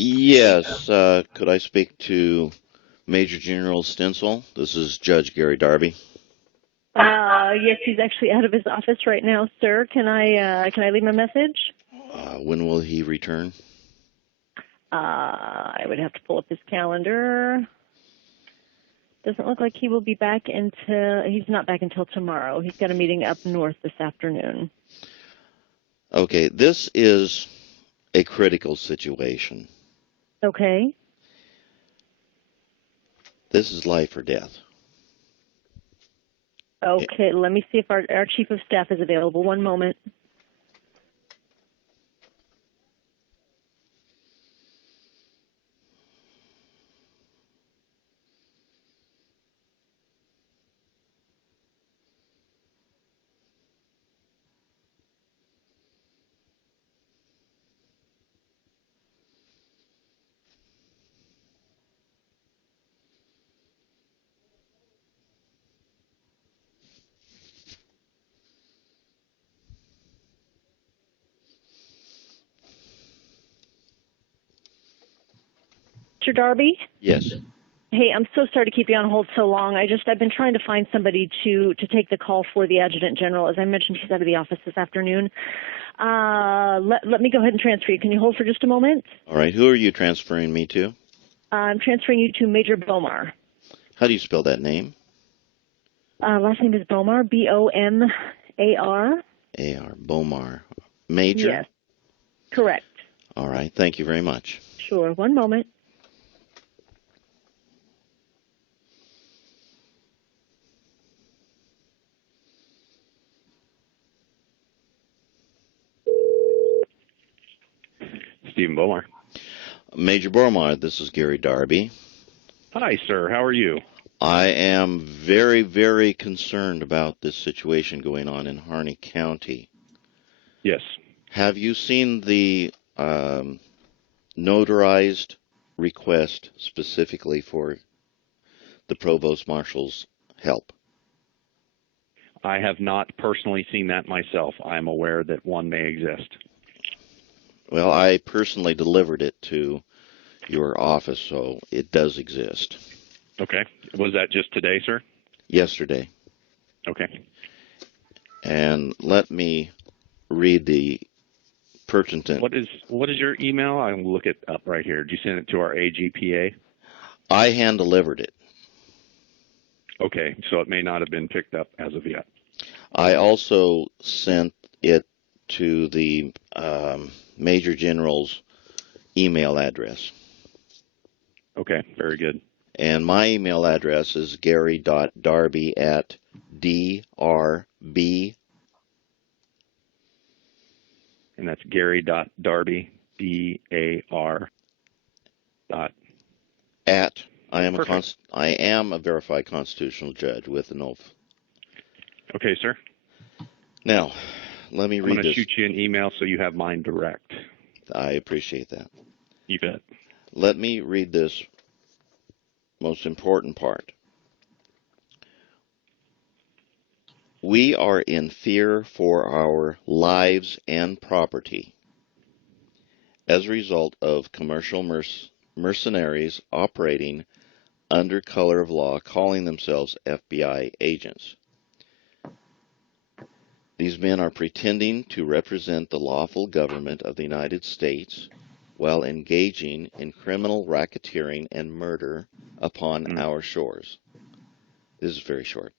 Yes, could I speak to Major General Stencil? This is Judge Gary Darby. Yes, he's actually out of his office right now, sir. Can I leave him a message? When will he return? I would have to pull up his calendar. Doesn't look like he will be back he's not back until tomorrow. He's got a meeting up north this afternoon. Okay, this is a critical situation. Okay. This is life or death. Okay, let me see if our chief of staff is available. One moment. Mr. Darby? Yes. Hey, I'm so sorry to keep you on hold so long. I've been trying to find somebody to take the call for the adjutant general. As I mentioned, he's out of the office this afternoon. Let me go ahead and transfer you. Can you hold for just a moment? All right, who are you transferring me to? I'm transferring you to Major Bomar. How do you spell that name? Last name is Bomar, B-O-M-A-R. A.R. Bomar. Major? Yes, correct. All right, thank you very much. Sure, one moment. Stephen Bomar. Major Bomar, this is Gary Darby. Hi, sir. How are you? I am very, very concerned about this situation going on in Harney County. Yes. Have you seen the notarized request specifically for the Provost Marshal's help? I have not personally seen that myself. I am aware that one may exist. Well, I personally delivered it to your office, so it does exist. Okay. Was that just today, sir? Yesterday. Okay. And let me read the pertinent. What is your email? I will look it up right here. Did you send it to our AGPA? I hand-delivered it. Okay, so it may not have been picked up as of yet. I also sent it to the Major General's email address. Okay, very good. And my email address is gary.darby@drb. And that's Gary.Darby, D-A-R. At I am a verified constitutional judge with an oath. Okay, sir. Now, let me read this. I'm going to shoot you an email so you have mine direct. I appreciate that. You bet. Let me read this most important part. We are in fear for our lives and property as a result of commercial mercenaries operating under color of law, calling themselves FBI agents. These men are pretending to represent the lawful government of the United States while engaging in criminal racketeering and murder upon our shores. This is very short.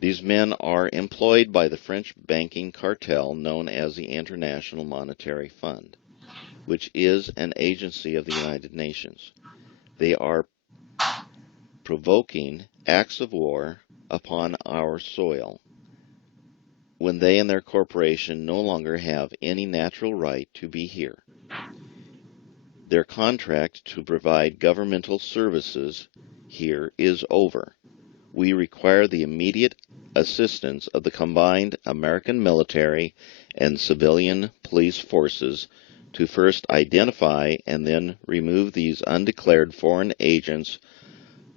These men are employed by the French banking cartel known as the International Monetary Fund, which is an agency of the United Nations. They are provoking acts of war upon our soil when they and their corporation no longer have any natural right to be here. Their contract to provide governmental services here is over. We require the immediate assistance of the combined American military and civilian police forces to first identify and then remove these undeclared foreign agents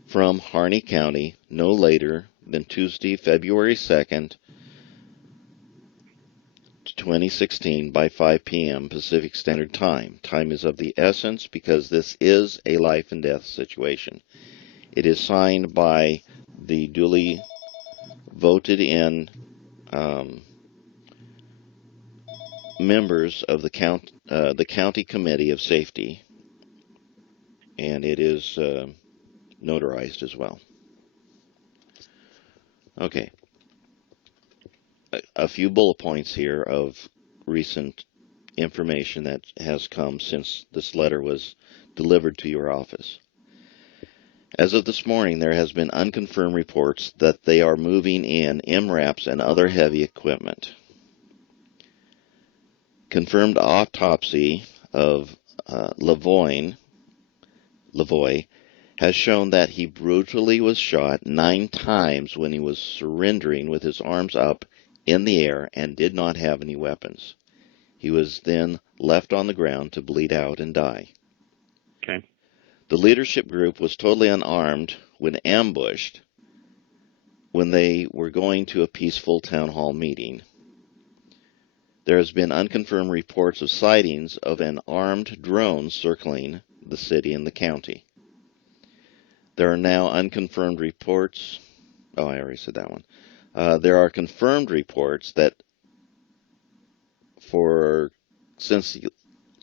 from Harney County no later than Tuesday, February 2nd, 1st, 2016 by 5 p.m. Pacific Standard Time. Time is of the essence because this is a life and death situation. It is signed by the duly voted in members of the County Committee of Safety, and it is notarized as well. Okay. A few bullet points here of recent information that has come since this letter was delivered to your office. As of this morning, there has been unconfirmed reports that they are moving in MRAPs and other heavy equipment. Confirmed autopsy of Lavoie has shown that he brutally was shot 9 times when he was surrendering with his arms up in the air and did not have any weapons. He was then left on the ground to bleed out and die. Okay. The leadership group was totally unarmed when ambushed when they were going to a peaceful town hall meeting. There has been unconfirmed reports of sightings of an armed drone circling the city and the county. There are now unconfirmed reports. Oh, I already said that one. There are confirmed reports that since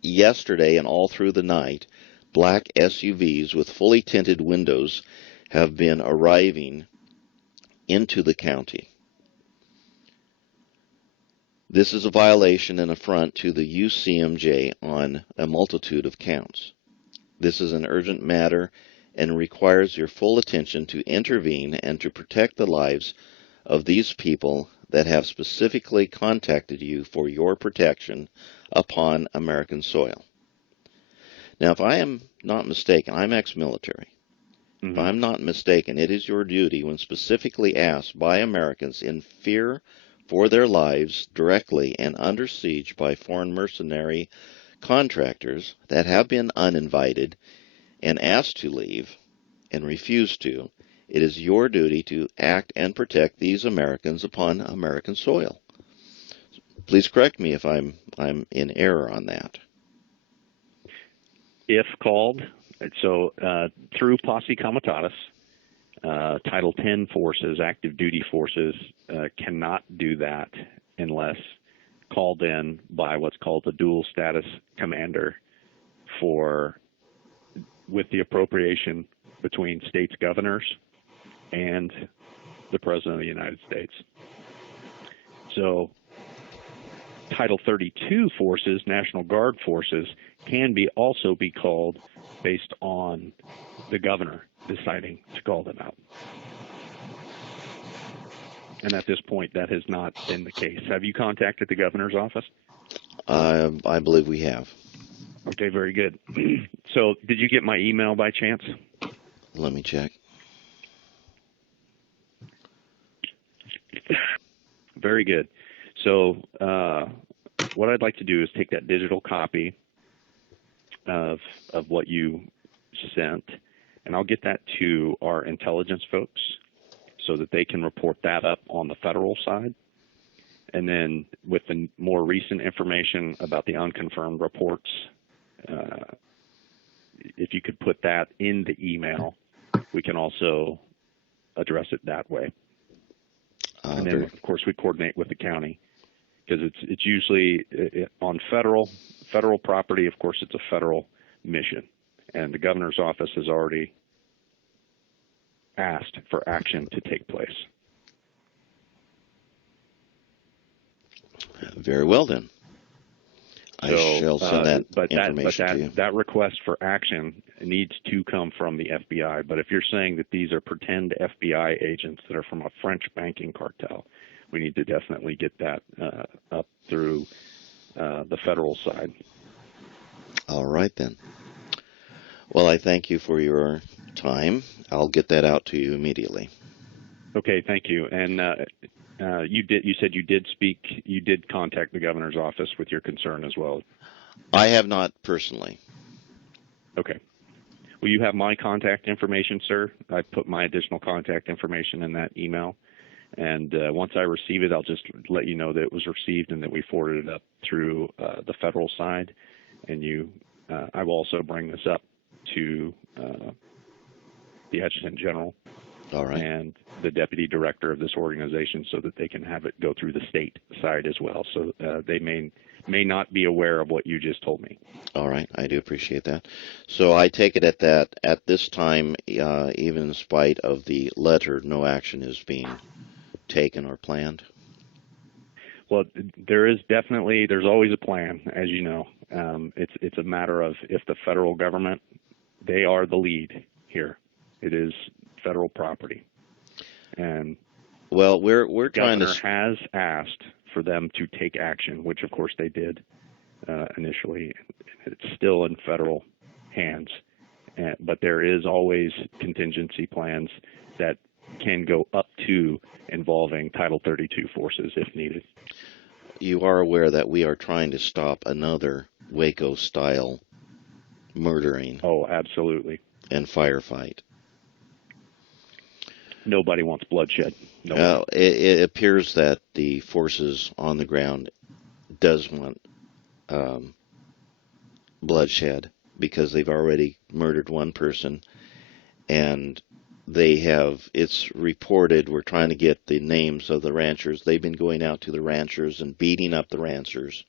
yesterday and all through the night, black SUVs with fully tinted windows have been arriving into the county. This is a violation and affront to the UCMJ on a multitude of counts. This is an urgent matter and requires your full attention to intervene and to protect the lives of these people that have specifically contacted you for your protection upon American soil. Now, if I am not mistaken, I'm ex-military. Mm-hmm. If I'm not mistaken, it is your duty when specifically asked by Americans in fear for their lives directly and under siege by foreign mercenary contractors that have been uninvited and asked to leave and refused to, it is your duty to act and protect these Americans upon American soil. Please correct me if I'm in error on that. If called, so through Posse Comitatus, Title 10 forces, active duty forces, cannot do that unless called in by what's called the dual status commander with the appropriation between states' governors and the President of the United States. So Title 32 forces, National Guard forces, can also be called based on the governor deciding to call them out. And at this point, that has not been the case. Have you contacted the governor's office? I believe we have. Okay, very good. So did you get my email by chance? Let me check. Very good. So what I'd like to do is take that digital copy of what you sent, and I'll get that to our intelligence folks so that they can report that up on the federal side. And then with the more recent information about the unconfirmed reports, if you could put that in the email, we can also address it that way. And then, of course, we coordinate with the county because it's usually on federal property. Of course, it's a federal mission, and the governor's office has already asked for action to take place. Very well, then. I shall send that information to you. That request for action needs to come from the FBI. But if you're saying that these are pretend FBI agents that are from a French banking cartel, we need to definitely get that up through the federal side. All right, then. Well, I thank you for your time. I'll get that out to you immediately. Okay, thank you. And you said you did contact the governor's office with your concern as well. I have not personally. Okay. Well, you have my contact information, sir. I put my additional contact information in that email. And once I receive it, I'll just let you know that it was received and that we forwarded it up through the federal side. And I will also bring this up to the Adjutant General and the Deputy Director of this organization so that they can have it go through the state side as well. So they may not be aware of what you just told me. All right, I do appreciate that. So I take it at this time, even in spite of the letter, no action is being taken or planned? Well, there's always a plan, as you know. It's a matter of if the federal government, they are the lead here. It is federal property. And well, we're trying to. The governor has asked for them to take action, which of course they did initially. It's still in federal hands, but there is always contingency plans that can go up to involving Title 32 forces if needed. You are aware that we are trying to stop another Waco-style murdering. Oh, absolutely. And firefight. Nobody wants bloodshed. It appears that the forces on the ground does want bloodshed because they've already murdered one person, and it's reported, we're trying to get the names of the ranchers. They've been going out to the ranchers and beating up the ranchers.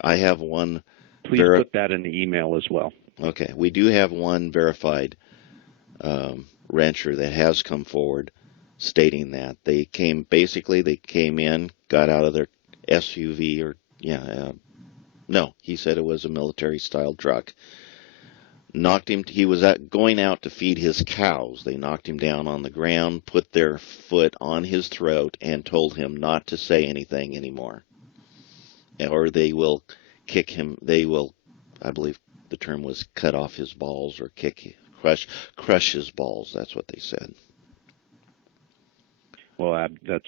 I have one. Please put that in the email as well. Okay. We do have one verified rancher that has come forward stating that. They came in, got out of their SUV no, he said it was a military-style truck. Knocked him. He was going out to feed his cows. They knocked him down on the ground, put their foot on his throat, and told him not to say anything anymore, or they will kick him. They will, I believe the term was, cut off his balls or crush his balls. That's what they said. Well, that's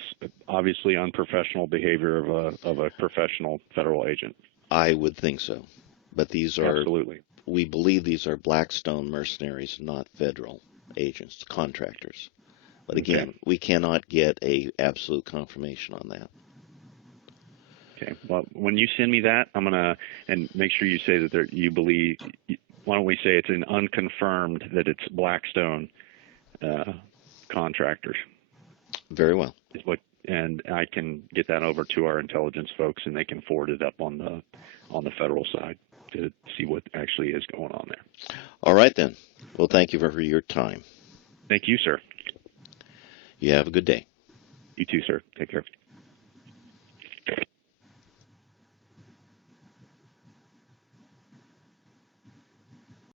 obviously unprofessional behavior of a professional federal agent. I would think so, but these are absolutely. We believe these are Blackstone mercenaries, not federal agents, contractors. But again, we cannot get a absolute confirmation on that. Okay. Well, when you send me that, I'm gonna and make sure you say that you believe. Why don't we say it's an unconfirmed that it's Blackstone contractors? Very well. And I can get that over to our intelligence folks, and they can forward it up on the federal side to see what actually is going on there. All right, then. Well, thank you for your time. Thank you, sir. You have a good day. You too, sir. Take care.